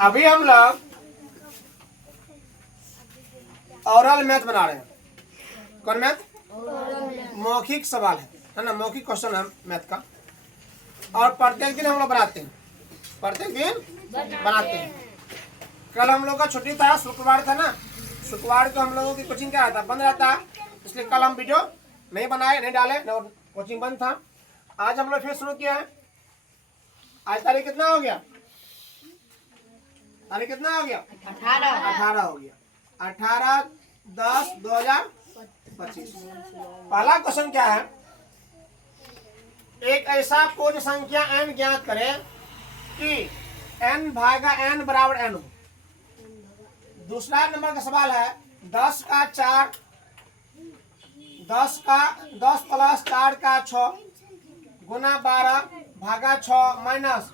अभी हम लोग ओरल मैथ बना रहे हैं। कौन मैथ? मौखिक सवाल है ना, मौखिक क्वेश्चन है मैथ का। और प्रत्येक दिन हम लोग बनाते हैं, प्रत्येक दिन बनाते हैं। कल हम लोग का छुट्टी था, शुक्रवार था ना, शुक्रवार को हम लोगों की कोचिंग क्या रहता, बंद रहता, इसलिए कल हम वीडियो नहीं बनाए, नहीं डाले, कोचिंग बंद था। आज हम लोग फिर शुरू किया है। आज तारीख कितना हो गया? तारीख कितना हो गया? 18 हो गया। 18/10/2025। पहला क्वेश्चन क्या है? एक ऐसा पूर्ण संख्या n ज्ञात करें कि n भागा n बराबर n हो। दूसरा नंबर का सवाल है 10 का 4, 10 प्लस 4 का 6 गुना 12 भागा 6 माइनस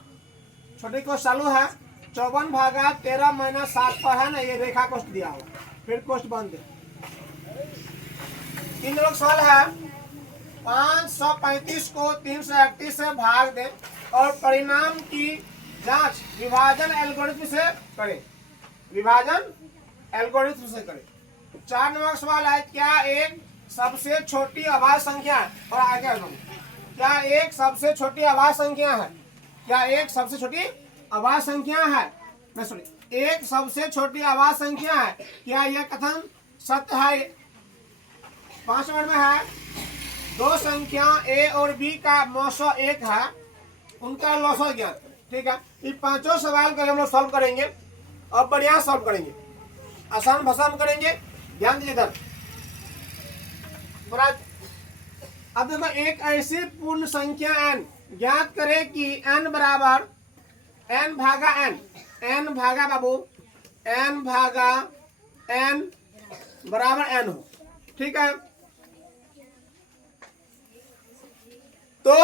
छोटी कोष्ट चालू है 54 भागा 13 माइनस 7 पर है ना, ये रेखा कोष्ट दिया हुआ, फिर कोष्ट बंद है। 3 लोग सवाल है 535 को 331 से भाग दें और परिणाम की जांच विभाजन एल्गोरिथम से करें। विभाजन एल्गोरिथम से करें। 4 नंबर सवाल है क्या एक सबसे छोटी अभाज्य संख्या है, और आगे क्या एक सबसे छोटी अभाज्य संख्या है? क्या एक सबसे छोटी अभाज्य संख्या है? मैं सुनिए, एक सबसे छोटी अभाज्य संख्या है, क्या यह कथन सत्य है? 5 नंबर में है दो संख्या a और b का मौसो 1 है, उनका लौसो ज्ञात। ठीक है, ये पांचों सवाल को हम लोग सॉल्व करेंगे और बढ़िया सॉल्व करेंगे, आसान भाषा में करेंगे। ध्यान दीजिए इधर। अब देखो, एक ऐसी पूर्ण संख्या n ज्ञात करें कि n बराबर n भागा n, n भागा बाबू n भागा n बराबर n हो। ठीक है, तो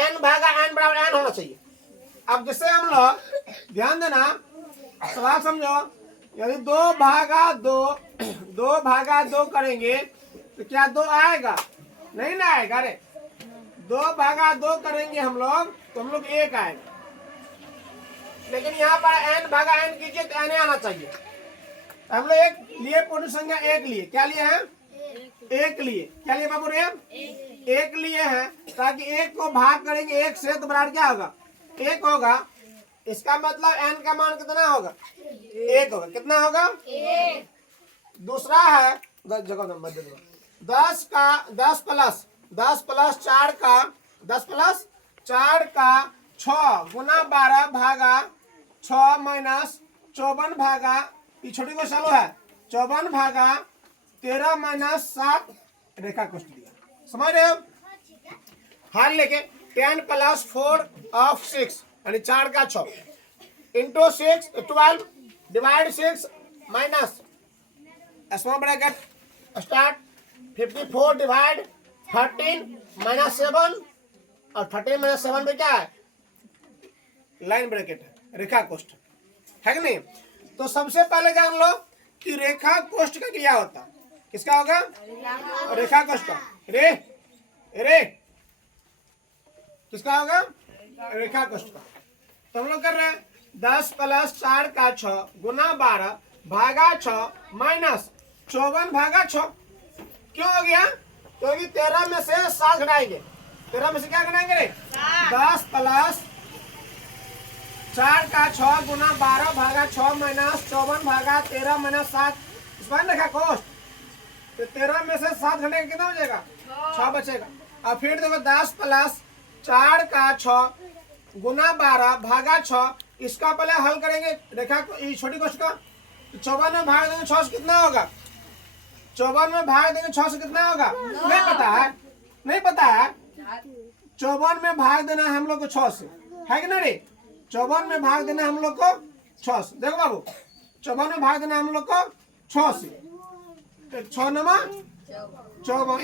n भागा n बराबर n होना चाहिए। अब जैसे हम लोग ध्यान देना, सवाल समझो, यदि 2 भागा 2 करेंगे तो क्या 2 आएगा? नहीं ना आएगा। अरे 2 भागा 2 करेंगे हम लोग तो हम लोग 1 आएगा, लेकिन यहाँ पर n भागा n कीजिए तो n आना चाहिए। हम लोग एक लिए पूर्ण संख्या 1 लिए, क्या लिए हैं? 1 लिए, क्या लिए बाबू रे? 1 लिए हैं, ताकि 1 को भाग करेंगे 1 से तो बराबर क्या होगा? 1 होगा। इसका मतलब n का मान कितना होगा? 1 होगा। कितना होगा? 1। दूसरा है 10 प्लस 4 का 6 गुना 12 भागा 6 माइनस 54 भागा, ये छोटी को चालू है 54 भागा 13 माइनस 7 रेखा कोष्ट दिया। समझ रहे हो? हाल लेके 10 प्लस 4 ऑफ 6 यानी 4 का 6 into 6 12 divide 6 minus small bracket start 54 divide 13 minus 7, और 13 माइनस 7 में क्या है? लाइन ब्रैकेट है, रेखा कोष्ट है कि नहीं? तो सबसे पहले जान लो कि रेखा कोष्ट का क्या होता है। किसका होगा? रेखा कोष्ट का। रे किसका होगा? रेखा कोष्ट का। तो हम लोग कर रहे हैं 10 प्लस 4 का 6 गुना 12 भागा 6 माइनस 54 भागा 6। क्यों हो गया? क्योंकि 13 में से 7 घटाएंगे। 13 में से क्या घटाएंगे रे? 10 प्लस 4 का 6 गुना 12 भागा 6 माइनस 54 भागा 13 माइनस 7, इस बार देखा कोष्ट, तो 13 में से 7 घटाएंगे कितना हो जाएगा? 6 बचेगा। और फिर देखो 10 प्लस 4 का 6 गुना 12 भागा 6, इसका पहले हल करेंगे रेखा को, छोटी कोष्ट का। 54 में भाग देंगे 6 से कितना होगा? 54 में भाग देंगे 6 से कितना होगा? नहीं पता है, नहीं पता है। 54 में भाग देना है हम लोग को 6 से, है कि नहीं? 54 में भाग देना हम लोग को 6 से। देखो बाबू, 54 में भाग देना हम लोग को 6 से, 6 नंबर 54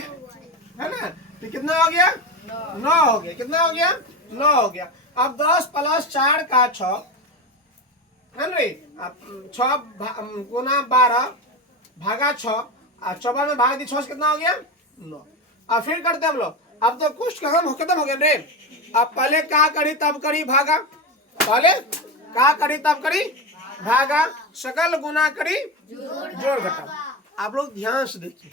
है ना, तो कितना हो गया? 9 हो गया। कितना हो गया? 9 हो गया। अब 10 प्लस 4 का 6 है ना, 6 गुना 12 भागा 6, और 54 में भाग दी 6 से कितना हो गया? 9। अब फिर करते हम लोग, अब तो कुछ खत्म हो गया रे। अब पहले क्या करी तब करी भागा, पहले का करी तब करी भागा, सकल गुना करी जोड़ घटा। आप लोग ध्यान से देखिए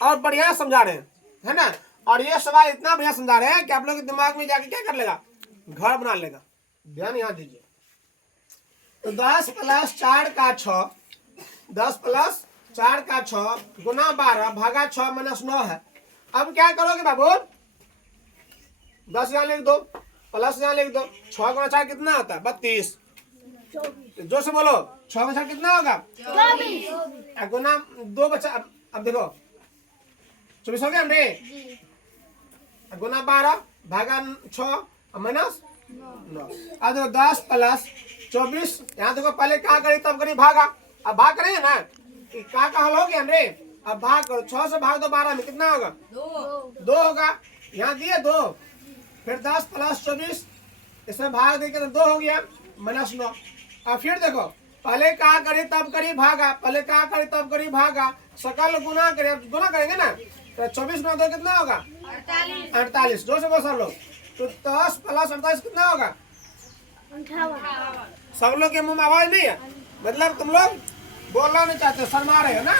और बढ़िया समझा रहे हैं, है ना। और ये सवाल इतना बढ़िया समझा रहे हैं कि आप लोग के दिमाग में जाके क्या कर लेगा, घर बना लेगा। ध्यान यहाँ दीजिए। तो 10 + 4 का 6, 10 + 4 का 6 गुना 12 भागा 6 - 9 है। अब क्या करोगे बाबू, 10 यहाँ लिख दो, प्लस यहाँ लिख दो। 6 गुना 4 कितना होता है, 32। जो से बोलो 6 गुना 4 कितना होगा, 24। गुना 2 बचा, अब देखो 24 हो गया हमने। गुना 12 भागा 6 माइनस 9। अब देखो 10 + 24, यहाँ देखो पहले क्या करी तब करी भागा। अब भाग करेंगे ना, का हल हो गया हमने। अब भाग करो, 6 से भाग दो 12 में कितना होगा, 2 होगा। यहाँ दिए 2, फिर 10 + 24 इसमें भाग देके तो 2 हो गया -9। अब फिर देखो पहले क्या करी तब करी भागा, पहले क्या करी तब करी भागा, सकल गुना करे, गुना करेंगे ना। तो 24 में 2 कितना होगा, 48। जो से बोलो लोग, तो 10 + 48 कितना होगा, 58। सब लोग के मुंह में आवाज नहीं है, मतलब तुम लोग बोलना नहीं चाहते, शर्मा रहे हो ना।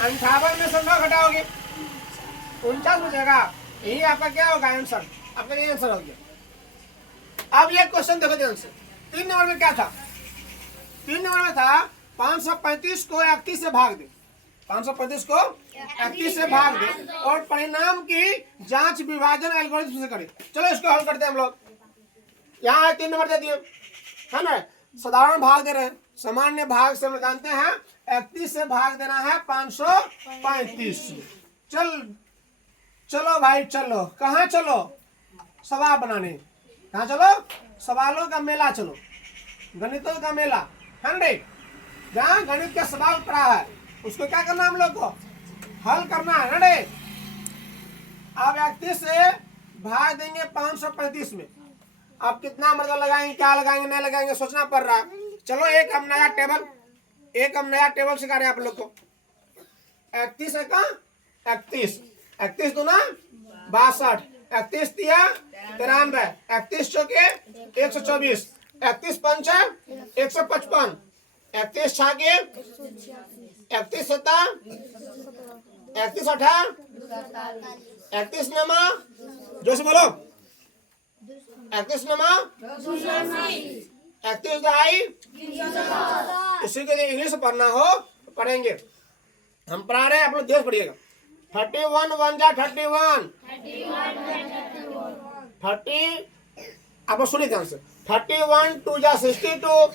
58 में से 9 घटाओगे 49 बचेगा। यही आपका क्या होगा आंसर, आपका ये आंसर हो गया। अब ये क्वेश्चन देखो ध्यान से। 3 नंबर में क्या था, 3 नंबर में था 535 को 31 से भाग दे, 535 को 31 से भाग दे और परिणाम की जांच विभाजन एल्गोरिथम से करें। चलो इसको हल करते हैं हम लोग। यहाँ 3 नंबर दे दिए, है ना। साधारण भाग दे रहे हैं, सामान्य भाग से हम जानते हैं 31 से भाग देना है 535। चलो भाई चलो, कहाँ चलो, सवाल बनाने। कहाँ चलो, सवालों का मेला चलो, गणितों का मेला, है ना। जहाँ गणित का सवाल पड़ा है उसको क्या करना, हम लोग को हल करना है ना। अब 31 से भाग देंगे 535 में। अब कितना मतलब लगाएंगे, क्या लगाएंगे नहीं लगाएंगे सोचना पड़ रहा है। चलो एक हम नया टेबल सिखा रहे हैं आप लोग को। 31 है कहाँ, 31 दूना 62, 31 तिया 93, 31 चौके 124, 31 पंचा 155, 31 छाके 31 सत्ता 31 अठा 31 नमा, जो से बोलो 31 नमा 31 दहाई। इसी के लिए इंग्लिश पढ़ना हो तो पढ़ेंगे, हम पढ़ा रहे हैं, आप लोग देख पढ़िएगा। 31 1 जा 31, 30 आप लोग सुनिए ध्यान से। 31 2 जा 62,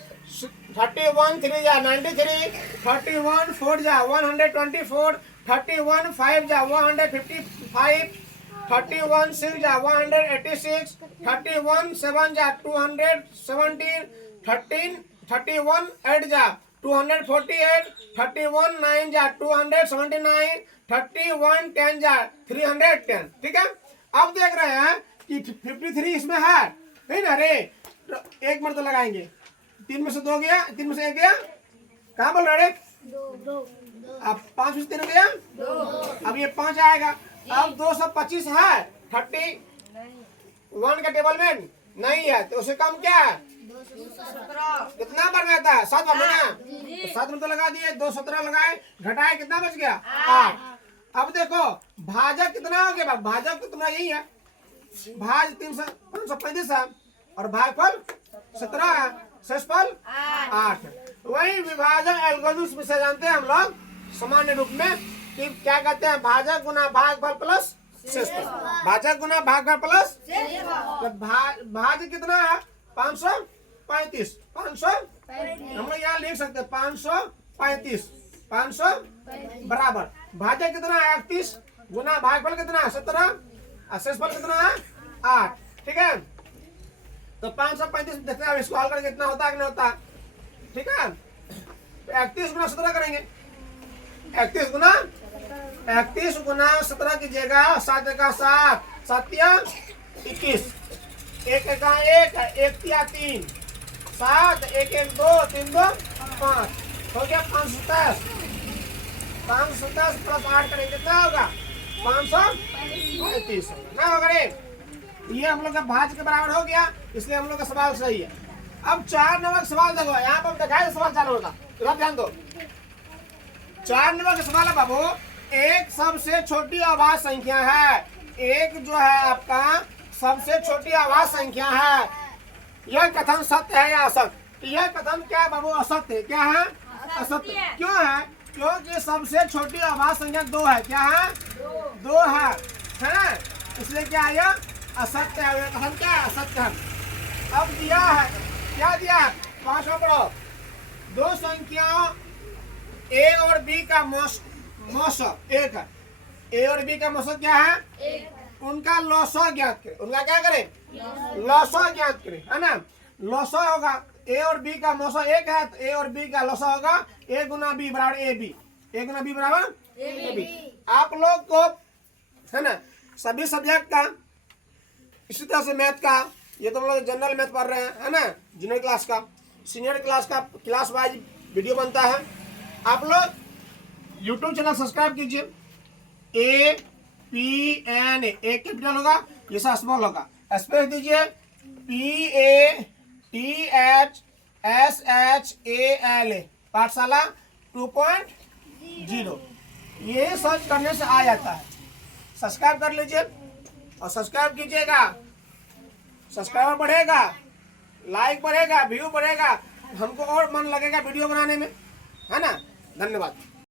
31 3 जा 93, 31 4 जा 124, 31 5 जा 155, 31 6 जा 186, 31 7 जा 217, 31 8 जा 248, 31 9 जा 279, 31 10 जा 310। ठीक है। अब देख रहे हैं कि 53 इसमें है नहीं ना रे, एक मर्द लगाएंगे। 3 में से 2 गया, 3 में से 1 गया, कहाँ बोल रहे, 2। अब 5 में से 3 गया, अब ये 5 आएगा। अब 225 है, 31 का टेबल में नहीं है, तो उसे कम क्या है, 217। कितना बढ़ गया था, 7 बढ़ गया, 7 में तो लगा दिए, 217 लगाए, घटाए, कितना बच गया, 8। अब देखो भाजक कितना हो गया, भाजक तो तुम्हारा यही है, भाज 535 है और भागफल 17 है, शेषफल 8। वही विभाजन एल्गोरिथम से जानते हैं हम लोग सामान्य रूप में कि क्या कहते हैं, भाजक गुना भागफल प्लस शेषफल, भाजक गुना भागफल प्लस। भाज कितना है, 535, 500 हम लोग यहाँ लिख सकते हैं 535, 500 बराबर भाजक कितना है 31 गुना भागफल कितना है 17 और शेषफल कितना है 8। ठीक है। तो 535 देखते हैं इसको हल करके कितना होता है कि नहीं होता। ठीक है। 31 गुना 17 करेंगे, 31 गुना 17 कीजिएगा, 7 का 7, 7 या 21, 1 का 1, 1 या 3, 7, 1 1 2, 3 2 5, हो गया 527। 527 प्लस 8 करेंगे कितना होगा, 535 ना होगा रे। ये हम लोग का भाज के बराबर हो गया, इसलिए हम लोग का सवाल सही है। अब 4 नंबर का सवाल देखो, यहाँ पर दिखाए सवाल चालू होगा, जरा ध्यान दो। 4 नंबर का सवाल है बाबू, एक सबसे छोटी आवाज संख्या है, एक जो है आपका सबसे छोटी आवाज संख्या है, यह कथन सत्य है या असत्य? यह कथन क्या है बाबू? असत्य है। क्या है? असत्य। क्यों है? क्योंकि सबसे छोटी आवाज संख्या 2 है। क्या है? 2 है, इसलिए क्या है? यह असत्य है। यह कथन क्या है? असत्य है। अब दिया है, क्या दिया है? 5 में पढ़ो, 2 संख्याओं ए और बी का मौसम एक है। ए और बी का मौसम क्या है? उनका लौसा ज्ञात करें। उनका क्या करें? लौसा ज्ञात करें, है ना। लौसा होगा, ए और बी का मौसम एक है, तो ए और बी का लौसा होगा ए गुना बी बराबर A B. A Guna B बराबर ए बी। आप लोग को, है ना, सभी सब्जेक्ट का, इसी तरह से मैथ का, ये तो हम लोग जनरल मैथ पढ़ रहे हैं, है ना, जूनियर क्लास का, सीनियर क्लास का, क्लास वाइज वीडियो बनता है। आप लोग यूट्यूब चैनल सब्सक्राइब कीजिए। APN, ए कैपिटल होगा, ये स्मॉल होगा, स्पेस दीजिए, PATHSHAL, पाठशाला 2.0, ये सर्च करने से आ जाता है। सब्सक्राइब कर लीजिए और सब्सक्राइब कीजिएगा, सब्सक्राइबर बढ़ेगा, लाइक बढ़ेगा, व्यू बढ़ेगा, हमको और मन लगेगा वीडियो बनाने में, है ना। धन्यवाद।